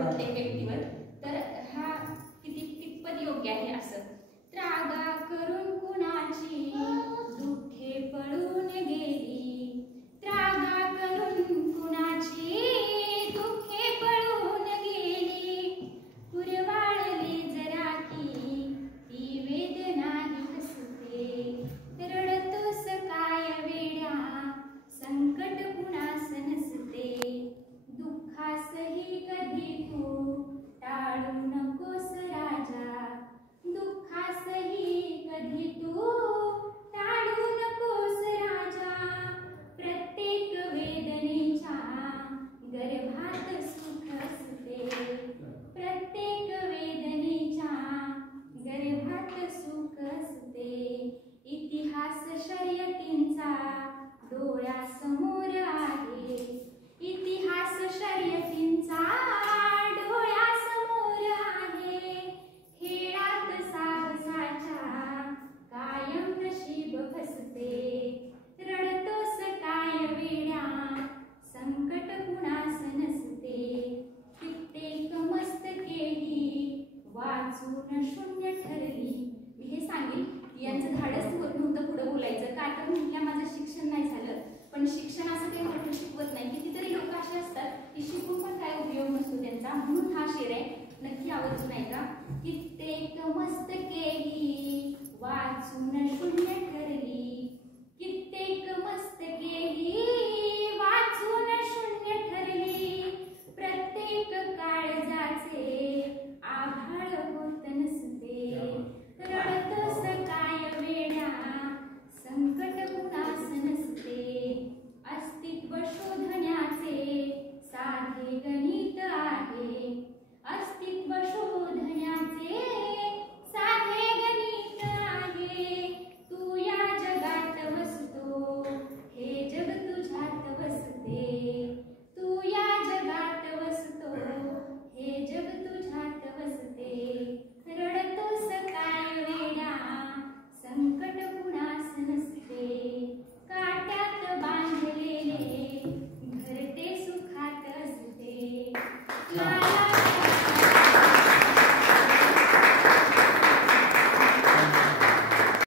प्रत्येक व्यक्तीवर. तर हा कितपत योग्य आहे असं. त्रागा करून कुणाची दुःखे पळून गेली, त्रागा करून कुणाची दुःखे पळून गेली, पुरवाळली जरा की ती वेदना हसते, रडतोस काय वेड्या संकट कुणास नसते, दुःखासही कधी तू टाळू नकोस राजा, दुःखासही कधी तू टाळू नकोस राजा, प्रत्येक वेदनेच्या गर्भात सुख असते, प्रत्येक वेदनेच्या गर्भात सुख असते, इतिहास शर्यतींचा डोळ्यासमोर आहे, इतिहास शर्यतींचा डोळ्यासमोर आहे, खेळात साहसाच्या कायम नशीब फसते, रडतोस काय वेड्या संकट कुणास नसते, कित्येक मस्तकेही वाचून शून्य ठरली. मी हे सांगेन यांचं धाडस होत नव्हतं पुढे बोलायचं, काय तर म्हटल्या माझं शिक्षण नाही झालं, पण शिक्षण असं काही मोठं शिकवत नाही. कितीतरी लोक असे असतात की शिकून पण काय उपयोग नसतो त्यांचा, म्हणून हा शेर आहे, नक्की आवडतो नाही का. कित्येक मस्तकेही वाचून शून्य ठरली,